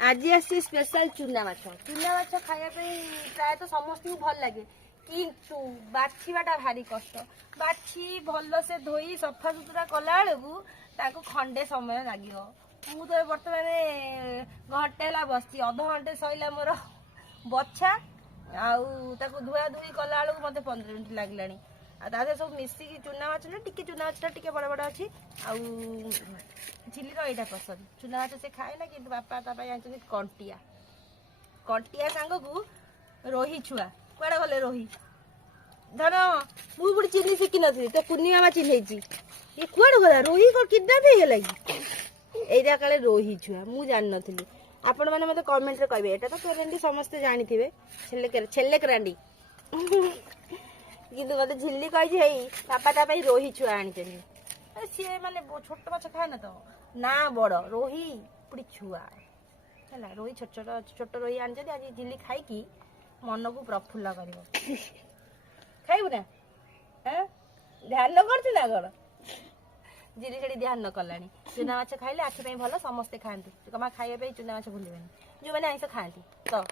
आज आसी स्पेशल चुना माछ खाया प्राय तो समस्त भल लगे किंतु बाछीवाटा भारी कष्ट बाछी भल से धोई सफा सुतरा कला बेलू खंडे समय लगे मु तो बर्तमान घंटे है बस अध घंटे सैला मोर बछा आउ धुआ धुई कला बेलू मत 15 मिनट लगलानी आधे सब मिसिकी चुना माछ चुना माछटा टिके बड़ बड़ अच्छी झिल्लीर यहाँ पसंद चुना माछ से खाएना कि बापा आनी कंटिया कंटिया सांग को रोही छुआ कड़े गले रोही धर मुझे चिन्ह शिखी नी तो पूर्णिमा चिन्हई ये कड़े गला रोही को किडनाप हो गला कि यहाँ काले रोही छुआ मुझे जान नी आपण मैंने मत कमेंट कहे यहाँ तो केरेंडी समस्ते जानी थे छेले केरांडी किंतु मत झिल्ली कही बापा रोही छुआ आनी सी मैंने छोट माछ खाए ना तो ना बड़ रोही पुड़ी छुआ है रोही छोट छोट छोट रोही आनी आज झिल्ली खाई मन को प्रफुल्ल कर खाइबू ना ध्यान कर कौन झिल्ली छेड़ी ध्यान कला चुना माछ खाइले आखि भल समस्ते खाती कमा खाइबा चुना माछ भूल जो मैंने आइस खाती तो